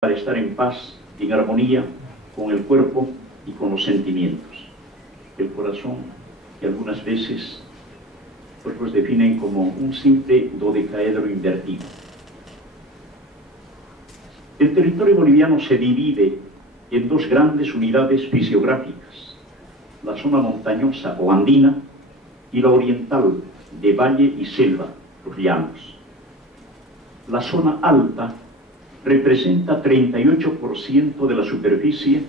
para estar en paz, en armonía con el cuerpo y con los sentimientos. El corazón, que algunas veces otros definen como un simple dodecaedro invertido. El territorio boliviano se divide en dos grandes unidades fisiográficas: la zona montañosa o andina y la oriental, de valle y selva, los llanos. La zona alta representa 38% de la superficie,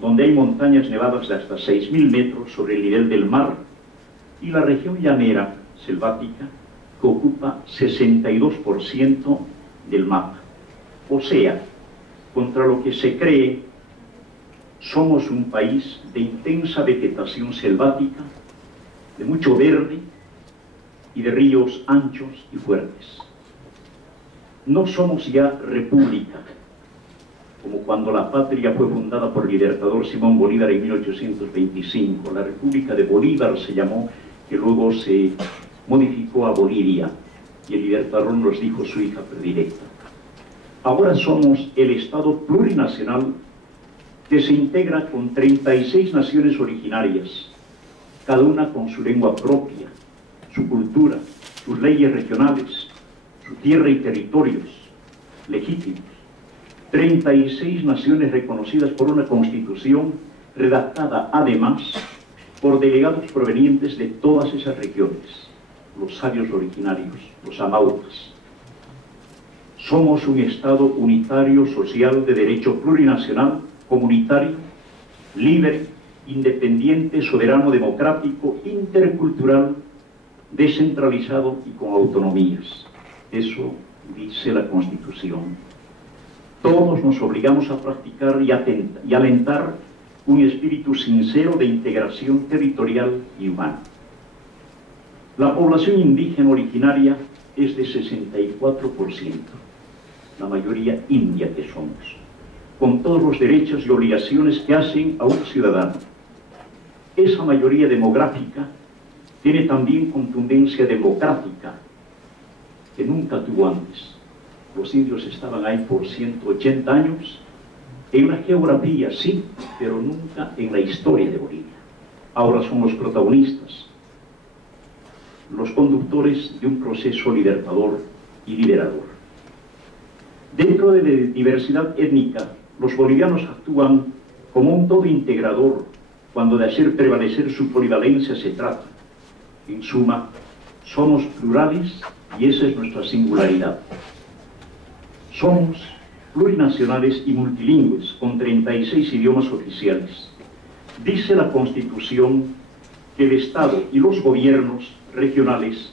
donde hay montañas nevadas de hasta 6.000 metros sobre el nivel del mar, y la región llanera selvática, que ocupa 62% del mapa. O sea, contra lo que se cree, somos un país de intensa vegetación selvática, de mucho verde y de ríos anchos y fuertes. No somos ya república, como cuando la patria fue fundada por el libertador Simón Bolívar en 1825. La República de Bolívar se llamó, que luego se modificó a Bolivia, y el libertador nos dijo su hija predilecta. Ahora somos el Estado plurinacional que se integra con 36 naciones originarias, cada una con su lengua propia, su cultura, sus leyes regionales, su tierra y territorios legítimos. 36 naciones reconocidas por una constitución redactada además por delegados provenientes de todas esas regiones, los sabios originarios, los amautas. Somos un Estado unitario, social, de derecho plurinacional, comunitario, libre, independiente, soberano, democrático, intercultural, descentralizado y con autonomías. Eso dice la Constitución. Todos nos obligamos a practicar y alentar un espíritu sincero de integración territorial y humana. La población indígena originaria es de 64%, la mayoría india que somos, con todos los derechos y obligaciones que hacen a un ciudadano. Esa mayoría demográfica tiene también contundencia democrática, que nunca tuvo antes. Los indios estaban ahí por 180 años, en la geografía sí, pero nunca en la historia de Bolivia. Ahora son los protagonistas, los conductores de un proceso libertador y liberador. Dentro de la diversidad étnica, los bolivianos actúan como un todo integrador cuando de hacer prevalecer su polivalencia se trata. En suma, somos plurales y esa es nuestra singularidad. Somos plurinacionales y multilingües, con 36 idiomas oficiales. Dice la Constitución que el Estado y los gobiernos regionales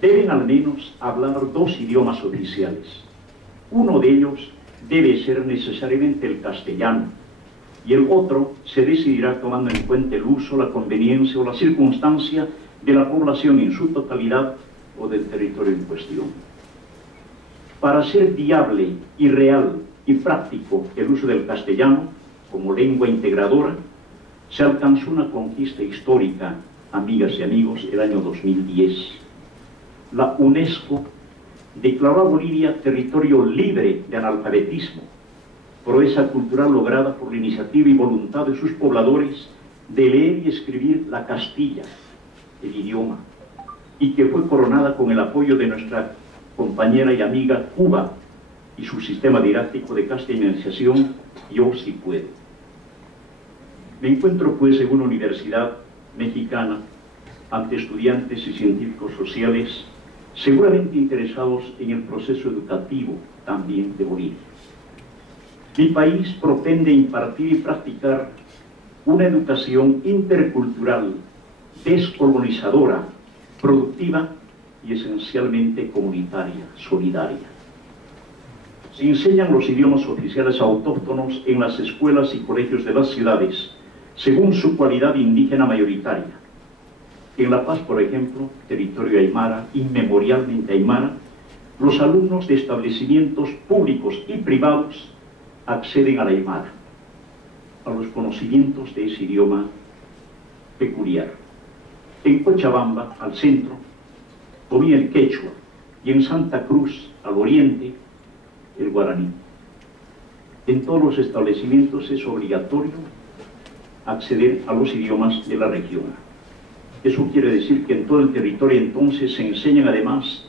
deben al menos hablar 2 idiomas oficiales. Uno de ellos debe ser necesariamente el castellano, y el otro se decidirá tomando en cuenta el uso, la conveniencia o la circunstancia de la población en su totalidad o del territorio en cuestión. Para ser viable y real y práctico el uso del castellano como lengua integradora, se alcanzó una conquista histórica, amigas y amigos, el año 2010. La UNESCO declaró a Bolivia territorio libre de analfabetismo, proeza cultural lograda por la iniciativa y voluntad de sus pobladores de leer y escribir la Castilla, el idioma, y que fue coronada con el apoyo de nuestra compañera y amiga Cuba y su sistema didáctico de castellanización Yo Sí Puedo. Me encuentro pues en una universidad mexicana ante estudiantes y científicos sociales seguramente interesados en el proceso educativo también de Bolivia. Mi país propende impartir y practicar una educación intercultural, descolonizadora, productiva y esencialmente comunitaria, solidaria. Se enseñan los idiomas oficiales autóctonos en las escuelas y colegios de las ciudades, según su cualidad indígena mayoritaria. En La Paz, por ejemplo, territorio aymara, inmemorialmente aymara, los alumnos de establecimientos públicos y privados acceden al aymara, a los conocimientos de ese idioma peculiar. En Cochabamba, al centro, domina el quechua, y en Santa Cruz, al oriente, el guaraní. en todos los establecimientos es obligatorio acceder a los idiomas de la región. Eso quiere decir que en todo el territorio entonces se enseñan además,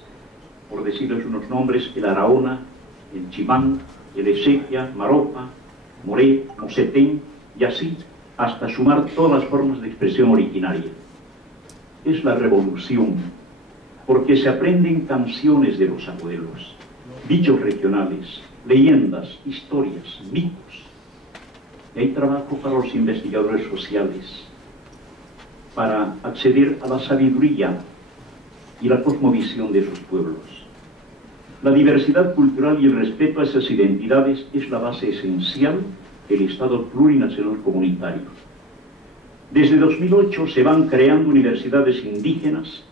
por decirles unos nombres, el araona, el chimán, el esequia, maropa, moré, mosetén, y así hasta sumar todas las formas de expresión originaria. Es la revolución, porque se aprenden canciones de los abuelos, dichos regionales, leyendas, historias, mitos. Y hay trabajo para los investigadores sociales, para acceder a la sabiduría y la cosmovisión de sus pueblos. La diversidad cultural y el respeto a esas identidades es la base esencial del Estado plurinacional comunitario. Desde 2008 se van creando universidades indígenas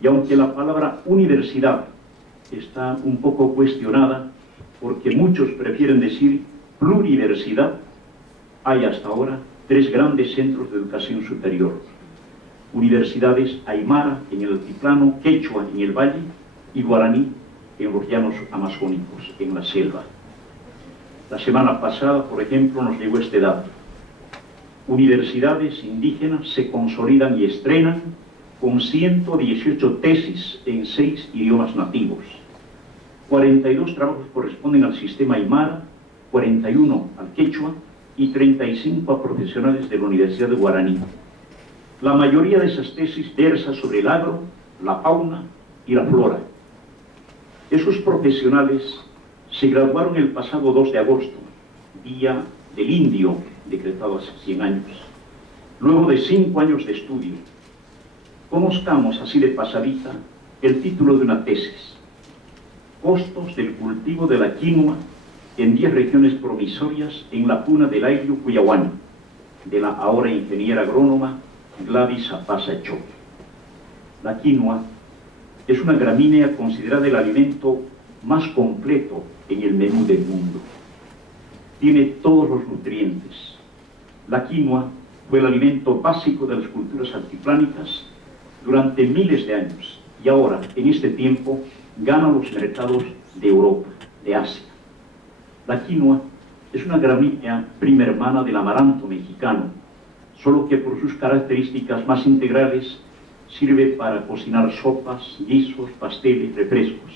y aunque la palabra universidad está un poco cuestionada porque muchos prefieren decir pluriversidad, hay hasta ahora 3 grandes centros de educación superior. Universidades aymara en el altiplano, quechua en el valle y guaraní en los llanos amazónicos, en la selva. La semana pasada, por ejemplo, nos llegó este dato. Universidades indígenas se consolidan y estrenan con 118 tesis en 6 idiomas nativos. 42 trabajos corresponden al sistema aymara, 41 al quechua y 35 a profesionales de la Universidad de Guaraní. La mayoría de esas tesis versa sobre el agro, la fauna y la flora. Esos profesionales se graduaron el pasado 2 de agosto, Día del Indio, decretado hace 100 años, luego de 5 años de estudio. Conozcamos así de pasadita el título de una tesis: Costos del cultivo de la quinoa en 10 regiones promisorias en la puna del Ayllu, Cuyahuani, de la ahora ingeniera agrónoma Gladys Zapasa Choque. La quinoa es una gramínea considerada el alimento más completo en el menú del mundo. Tiene todos los nutrientes. La quinoa fue el alimento básico de las culturas altiplánicas durante miles de años y ahora, en este tiempo, gana los mercados de Europa, de Asia. La quinoa es una gramínea prima hermana del amaranto mexicano, solo que por sus características más integrales sirve para cocinar sopas, guisos, pasteles, refrescos.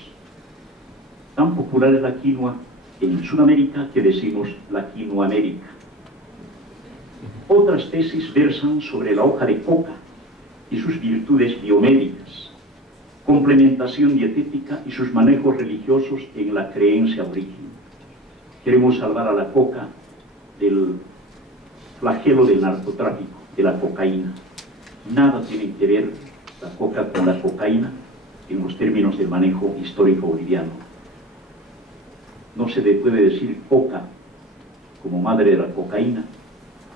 Tan popular es la quinoa en Sudamérica que decimos la quinoa América. Otras tesis versan sobre la hoja de coca y sus virtudes biomédicas, complementación dietética y sus manejos religiosos en la creencia aborigen. Queremos salvar a la coca del flagelo del narcotráfico, de la cocaína. Nada tiene que ver la coca con la cocaína en los términos del manejo histórico boliviano. No se le puede decir coca como madre de la cocaína,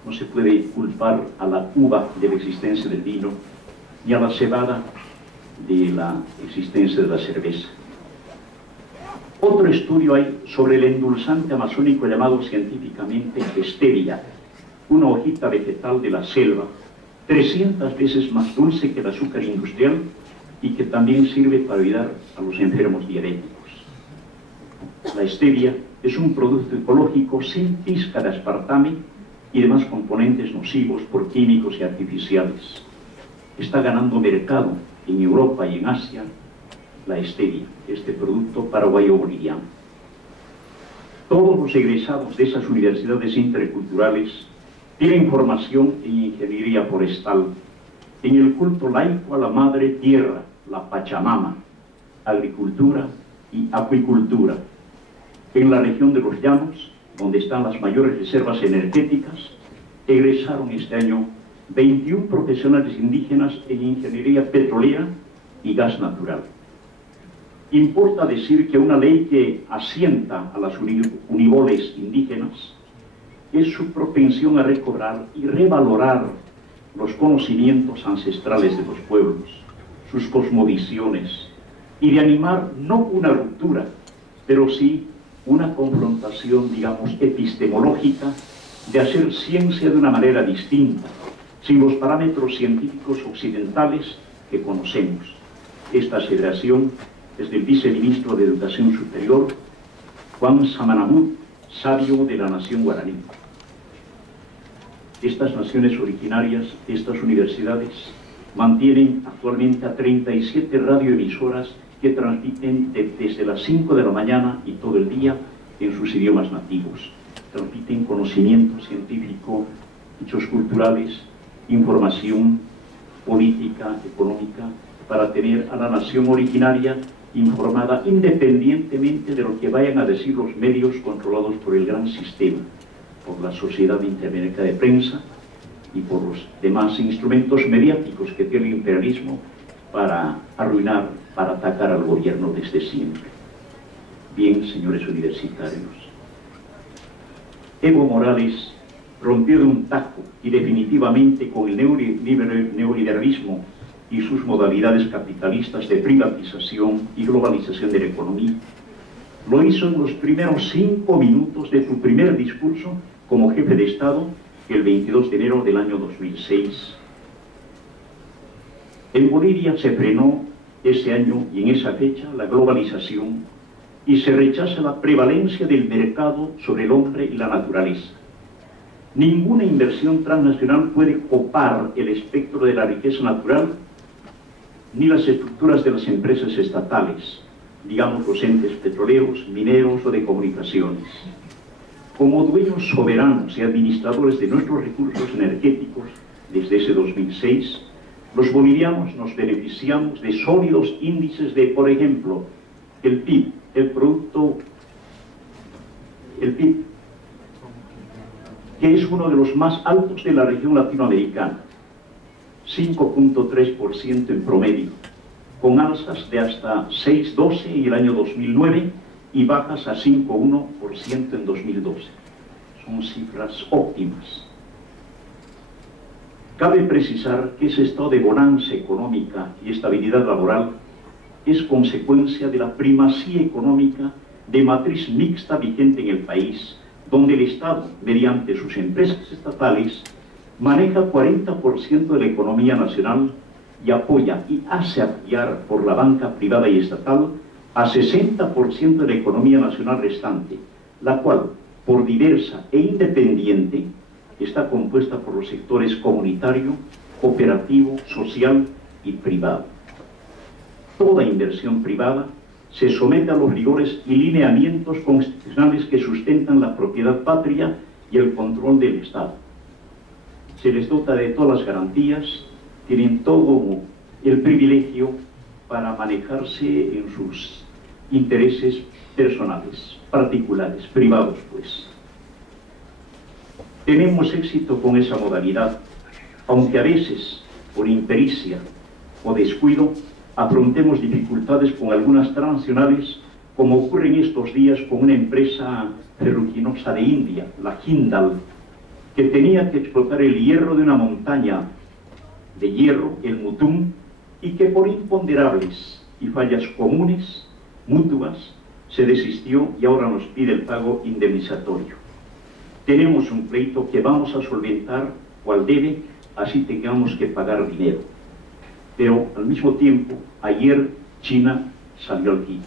no se puede culpar a la uva de la existencia del vino, ni a la cebada de la existencia de la cerveza. Otro estudio hay sobre el endulzante amazónico llamado científicamente stevia, una hojita vegetal de la selva, 300 veces más dulce que el azúcar industrial y que también sirve para ayudar a los enfermos diabéticos. La stevia es un producto ecológico sin pizca de aspartame y demás componentes nocivos por químicos y artificiales. Está ganando mercado en Europa y en Asia la stevia, este producto paraguayo-boliviano. Todos los egresados de esas universidades interculturales tienen formación en ingeniería forestal, en el culto laico a la madre tierra, la Pachamama, agricultura y acuicultura. En la región de los llanos, donde están las mayores reservas energéticas, egresaron este año 21 profesionales indígenas en ingeniería petrolera y gas natural. Importa decir que una ley que asienta a las univoles indígenas es su propensión a recobrar y revalorar los conocimientos ancestrales de los pueblos, sus cosmovisiones, y de animar no una ruptura, pero sí una confrontación, digamos, epistemológica, de hacer ciencia de una manera distinta, sin los parámetros científicos occidentales que conocemos. Esta aseveración es del viceministro de Educación Superior, Juan Samanamud, sabio de la nación guaraní. Estas naciones originarias, estas universidades, mantienen actualmente a 37 radioemisoras que transmiten desde las 5 de la mañana y todo el día en sus idiomas nativos. Transmiten conocimiento científico, hechos culturales, información política, económica, para tener a la nación originaria informada independientemente de lo que vayan a decir los medios controlados por el gran sistema, por la Sociedad Interamericana de Prensa y por los demás instrumentos mediáticos que tiene el imperialismo para arruinar, para atacar al gobierno desde siempre. Bien, señores universitarios, Evo Morales rompió de un tajo y definitivamente con el neoliberalismo y sus modalidades capitalistas de privatización y globalización de la economía. Lo hizo en los primeros 5 minutos de su primer discurso como jefe de Estado el 22 de enero del año 2006. En Bolivia se frenó ese año y en esa fecha la globalización y se rechaza la prevalencia del mercado sobre el hombre y la naturaleza. Ninguna inversión transnacional puede copar el espectro de la riqueza natural ni las estructuras de las empresas estatales, digamos los entes petroleros, mineros o de comunicaciones. Como dueños soberanos y administradores de nuestros recursos energéticos desde ese 2006, los bolivianos nos beneficiamos de sólidos índices de, por ejemplo, el PIB, el PIB, que es uno de los más altos de la región latinoamericana, 5.3% en promedio, con alzas de hasta 6,12 en el año 2009 y bajas a 5,1% en 2012. Son cifras óptimas. Cabe precisar que ese estado de bonanza económica y estabilidad laboral es consecuencia de la primacía económica de matriz mixta vigente en el país, donde el Estado, mediante sus empresas estatales, maneja 40% de la economía nacional y apoya y hace apoyar por la banca privada y estatal a 60% de la economía nacional restante, la cual, por diversa e independiente, está compuesta por los sectores comunitario, cooperativo, social y privado. Toda inversión privada se somete a los rigores y lineamientos constitucionales que sustentan la propiedad patria y el control del Estado. Se les dota de todas las garantías, tienen todo el privilegio para manejarse en sus intereses personales, particulares, privados, pues. Tenemos éxito con esa modalidad, aunque a veces, por impericia o descuido, afrontemos dificultades con algunas transnacionales, como ocurre en estos días con una empresa ferruginosa de India, la Jindal, que tenía que explotar el hierro de una montaña de hierro, el Mutum, y que por imponderables y fallas comunes, mutuas, se desistió y ahora nos pide el pago indemnizatorio. Tenemos un pleito que vamos a solventar cual debe, así tengamos que pagar dinero. Pero al mismo tiempo, ayer China salió al quite.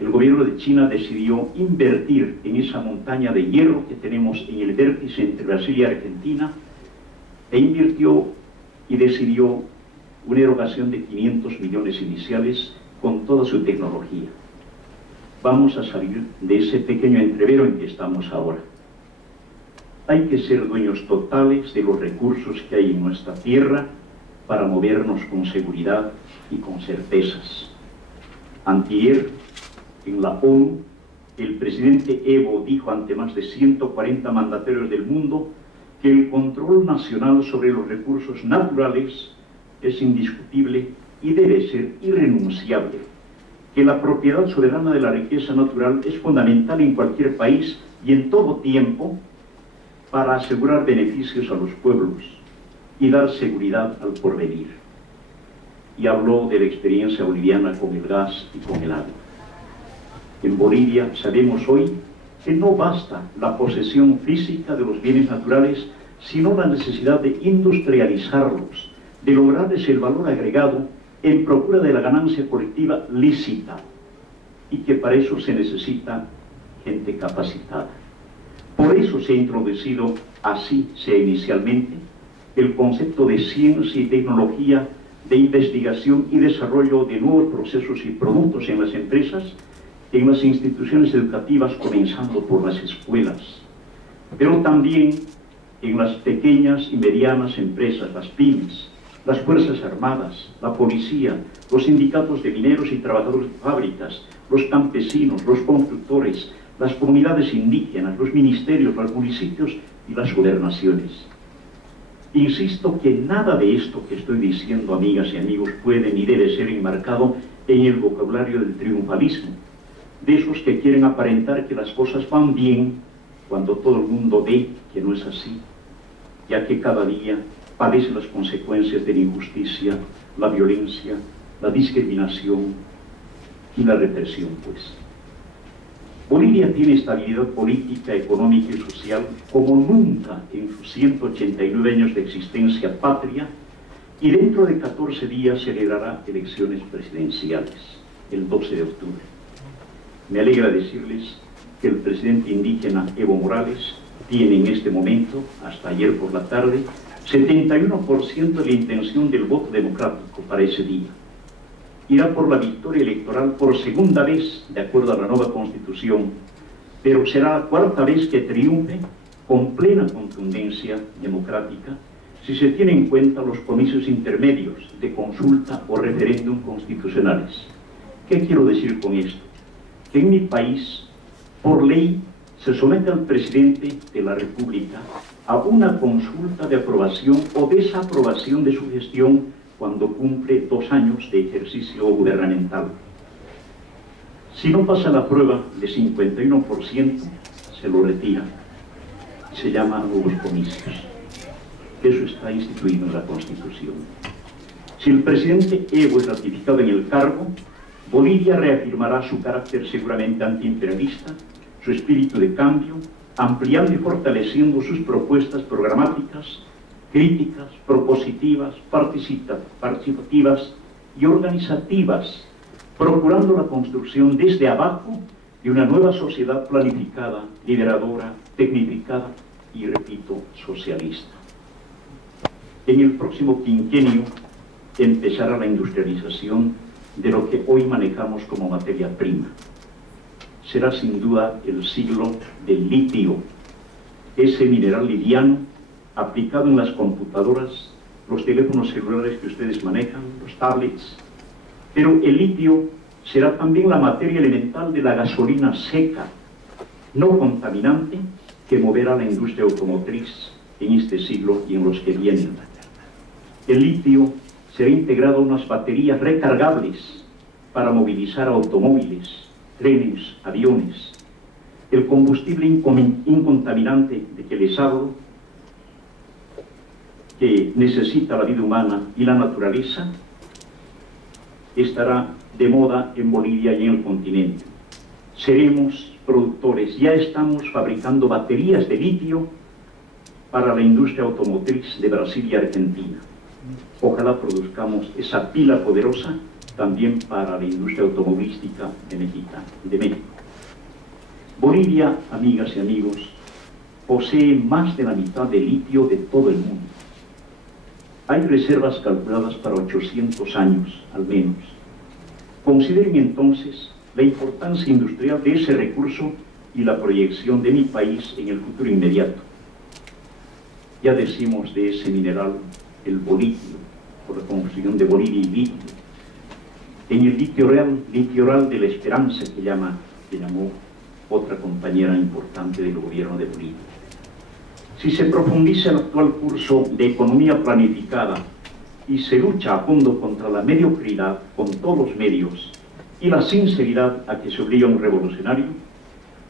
El gobierno de China decidió invertir en esa montaña de hierro que tenemos en el vértice entre Brasil y Argentina, e invirtió y decidió una erogación de 500 millones iniciales con toda su tecnología. Vamos a salir de ese pequeño entrevero en que estamos ahora. Hay que ser dueños totales de los recursos que hay en nuestra tierra para movernos con seguridad y con certezas. Antier, en la ONU, el presidente Evo dijo ante más de 140 mandatarios del mundo que el control nacional sobre los recursos naturales es indiscutible y debe ser irrenunciable, que la propiedad soberana de la riqueza natural es fundamental en cualquier país y en todo tiempo para asegurar beneficios a los pueblos y dar seguridad al porvenir. Y habló de la experiencia boliviana con el gas y con el agua. En Bolivia sabemos hoy que no basta la posesión física de los bienes naturales, sino la necesidad de industrializarlos, de lograrles el valor agregado en procura de la ganancia colectiva lícita, y que para eso se necesita gente capacitada. Por eso se ha introducido, así sea inicialmente, el concepto de ciencia y tecnología, de investigación y desarrollo de nuevos procesos y productos en las empresas, en las instituciones educativas, comenzando por las escuelas, pero también en las pequeñas y medianas empresas, las pymes, las Fuerzas Armadas, la policía, los sindicatos de mineros y trabajadores de fábricas, los campesinos, los constructores, las comunidades indígenas, los ministerios, los municipios y las gobernaciones. Insisto que nada de esto que estoy diciendo, amigas y amigos, puede ni debe ser enmarcado en el vocabulario del triunfalismo, de esos que quieren aparentar que las cosas van bien cuando todo el mundo ve que no es así, ya que cada día padece las consecuencias de la injusticia, la violencia, la discriminación y la represión, pues. Bolivia tiene estabilidad política, económica y social como nunca en sus 189 años de existencia patria, y dentro de 14 días celebrará elecciones presidenciales, el 12 de octubre. Me alegra decirles que el presidente indígena Evo Morales tiene en este momento, hasta ayer por la tarde, 71% de la intención del voto democrático para ese día. Irá por la victoria electoral por segunda vez, de acuerdo a la nueva Constitución, pero será la cuarta vez que triunfe con plena contundencia democrática, si se tienen en cuenta los comicios intermedios de consulta o referéndum constitucionales. ¿Qué quiero decir con esto? Que en mi país, por ley, se somete al presidente de la República a una consulta de aprobación o desaprobación de su gestión cuando cumple 2 años de ejercicio gubernamental. Si no pasa la prueba de 51%, se lo retira. Se llama nuevos comicios. Eso está instituido en la Constitución. Si el presidente Evo es ratificado en el cargo, Bolivia reafirmará su carácter seguramente antiimperialista, su espíritu de cambio, ampliando y fortaleciendo sus propuestas programáticas, críticas, propositivas, participativas y organizativas, procurando la construcción desde abajo de una nueva sociedad planificada, lideradora, tecnificada y, repito, socialista. En el próximo quinquenio empezará la industrialización de lo que hoy manejamos como materia prima. Será sin duda el siglo del litio, ese mineral liviano aplicado en las computadoras, los teléfonos celulares que ustedes manejan, los tablets. Pero el litio será también la materia elemental de la gasolina seca, no contaminante, que moverá la industria automotriz en este siglo y en los que vienen. El litio será integrado a unas baterías recargables para movilizar automóviles, trenes, aviones. El combustible incontaminante de que les hablo, que necesita la vida humana y la naturaleza, estará de moda en Bolivia y en el continente. Seremos productores, ya estamos fabricando baterías de litio para la industria automotriz de Brasil y Argentina. Ojalá produzcamos esa pila poderosa también para la industria automovilística de México. Bolivia, amigas y amigos, posee más de la mitad del litio de todo el mundo. Hay reservas calculadas para 800 años, al menos. Consideren entonces la importancia industrial de ese recurso y la proyección de mi país en el futuro inmediato. Ya decimos de ese mineral, el bolitio, por la confusión de Bolivia y litio. En el litio real de la esperanza que llamó otra compañera importante del gobierno de Bolivia. Si se profundiza el actual curso de economía planificada y se lucha a fondo contra la mediocridad con todos los medios y la sinceridad a que se obliga un revolucionario,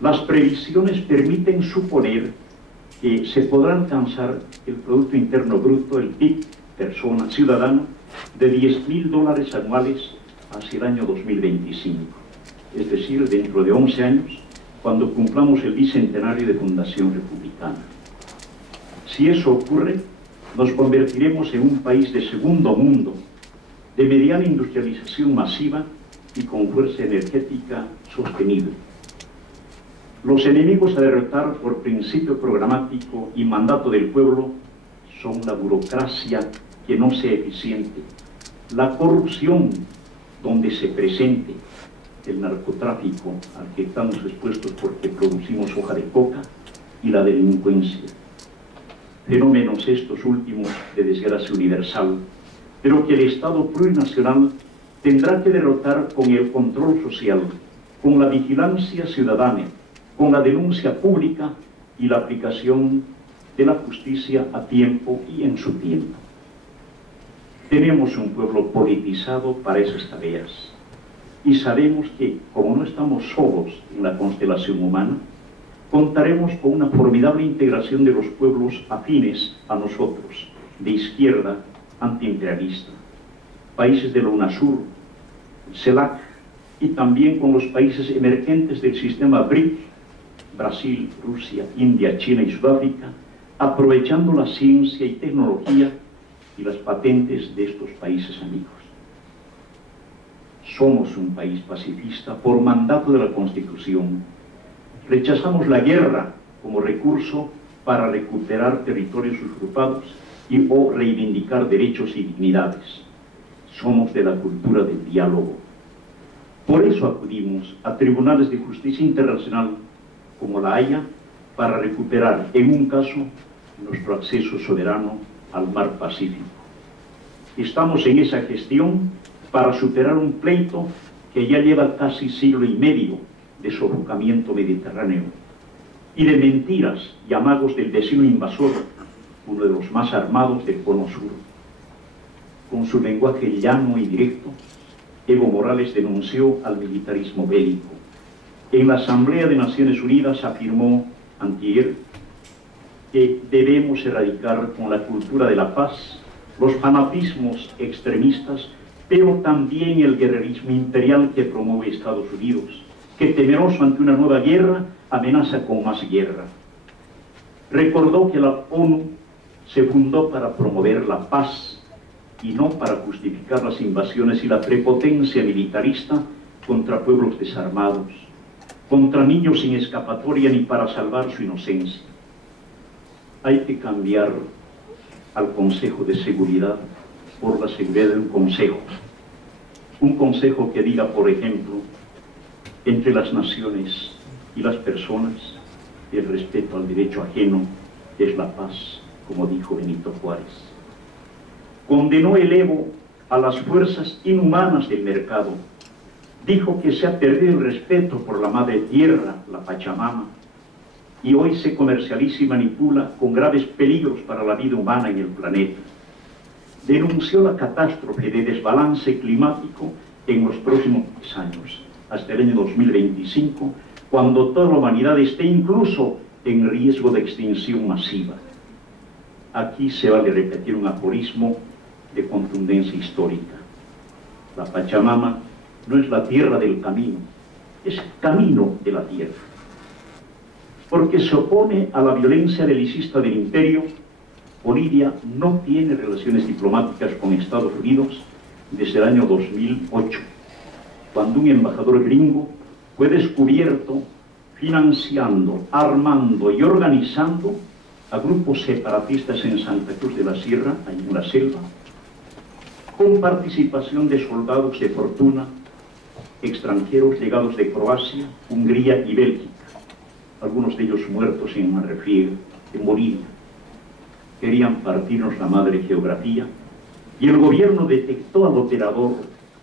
las previsiones permiten suponer que se podrá alcanzar el Producto Interno Bruto, el PIB, persona, ciudadano, de $10.000 anuales hacia el año 2025, es decir, dentro de 11 años, cuando cumplamos el bicentenario de fundación republicana. Si eso ocurre, nos convertiremos en un país de segundo mundo, de mediana industrialización masiva y con fuerza energética sostenible. Los enemigos a derrotar por principio programático y mandato del pueblo son la burocracia que no sea eficiente, la corrupción donde se presente, el narcotráfico al que estamos expuestos porque producimos hoja de coca, y la delincuencia. Fenómenos estos últimos de desgracia universal, pero que el Estado plurinacional tendrá que derrotar con el control social, con la vigilancia ciudadana, con la denuncia pública y la aplicación de la justicia a tiempo y en su tiempo. Tenemos un pueblo politizado para esas tareas y sabemos que, como no estamos solos en la constelación humana, contaremos con una formidable integración de los pueblos afines a nosotros, de izquierda antiimperialista, países de la UNASUR, CELAC, y también con los países emergentes del sistema BRIC, Brasil, Rusia, India, China y Sudáfrica, aprovechando la ciencia y tecnología y las patentes de estos países amigos. Somos un país pacifista por mandato de la Constitución. Rechazamos la guerra como recurso para recuperar territorios usurpados o reivindicar derechos y dignidades. Somos de la cultura del diálogo. Por eso acudimos a tribunales de justicia internacional como la Haya para recuperar, en un caso, nuestro acceso soberano al mar Pacífico. Estamos en esa gestión para superar un pleito que ya lleva casi siglo y medio de sofocamiento mediterráneo y de mentiras y amagos del vecino invasor, uno de los más armados del Cono Sur. Con su lenguaje llano y directo, Evo Morales denunció al militarismo bélico. En la Asamblea de Naciones Unidas afirmó antier que debemos erradicar con la cultura de la paz los fanatismos extremistas, pero también el guerrerismo imperial que promueve Estados Unidos, que temeroso ante una nueva guerra amenaza con más guerra. Recordó que la ONU se fundó para promover la paz y no para justificar las invasiones y la prepotencia militarista contra pueblos desarmados, contra niños sin escapatoria ni para salvar su inocencia. Hay que cambiar al Consejo de Seguridad por la seguridad de un consejo que diga, por ejemplo, entre las naciones y las personas, el respeto al derecho ajeno es la paz, como dijo Benito Juárez. Condenó el Evo a las fuerzas inhumanas del mercado. Dijo que se ha perdido el respeto por la madre tierra, la Pachamama, y hoy se comercializa y manipula con graves peligros para la vida humana en el planeta. Denunció la catástrofe de desbalance climático en los próximos 10 años, hasta el año 2025, cuando toda la humanidad esté incluso en riesgo de extinción masiva. Aquí se vale repetir un aforismo de contundencia histórica. La Pachamama no es la tierra del camino, es el camino de la tierra. Porque se opone a la violencia belicista del imperio, Bolivia no tiene relaciones diplomáticas con Estados Unidos desde el año 2008, cuando un embajador gringo fue descubierto financiando, armando y organizando a grupos separatistas en Santa Cruz de la Sierra, ahí en la selva, con participación de soldados de fortuna, extranjeros llegados de Croacia, Hungría y Bélgica, algunos de ellos muertos en una refriega en Bolivia. Querían partirnos la madre geografía, y el gobierno detectó al operador,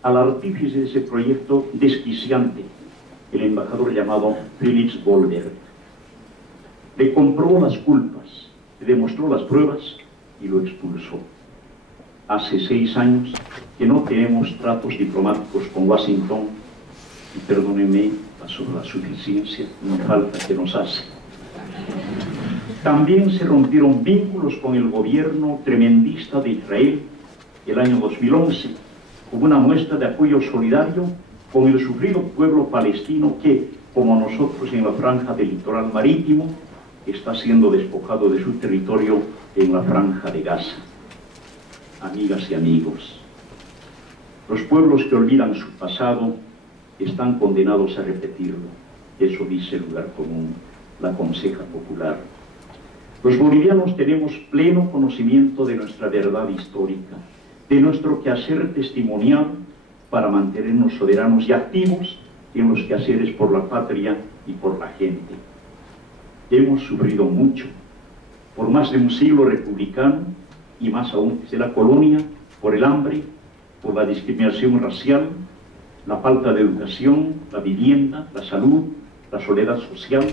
al artífice de ese proyecto desquiciante, el embajador llamado Felix Goldberg. Le comprobó las culpas, le demostró las pruebas y lo expulsó. Hace 6 años que no tenemos tratos diplomáticos con Washington, y perdónenme la suficiencia, no falta que nos hace. También se rompieron vínculos con el gobierno tremendista de Israel el año 2011, como una muestra de apoyo solidario con el sufrido pueblo palestino que, como nosotros en la franja del litoral marítimo, está siendo despojado de su territorio en la franja de Gaza. Amigas y amigos, los pueblos que olvidan su pasado están condenados a repetirlo. Eso dice el lugar común, la Conseja Popular. Los bolivianos tenemos pleno conocimiento de nuestra verdad histórica, de nuestro quehacer testimonial para mantenernos soberanos y activos en los quehaceres por la patria y por la gente. Hemos sufrido mucho, por más de un siglo republicano, y más aún desde la colonia, por el hambre, por la discriminación racial, la falta de educación, la vivienda, la salud, la soledad social.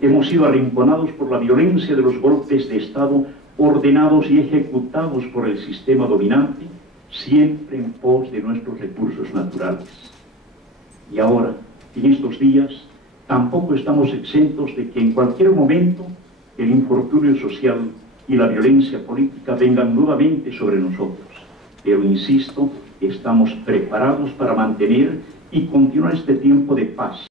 Hemos sido arrinconados por la violencia de los golpes de Estado ordenados y ejecutados por el sistema dominante, siempre en pos de nuestros recursos naturales. Y ahora, en estos días, tampoco estamos exentos de que en cualquier momento el infortunio social y la violencia política vengan nuevamente sobre nosotros. Pero insisto, estamos preparados para mantener y continuar este tiempo de paz,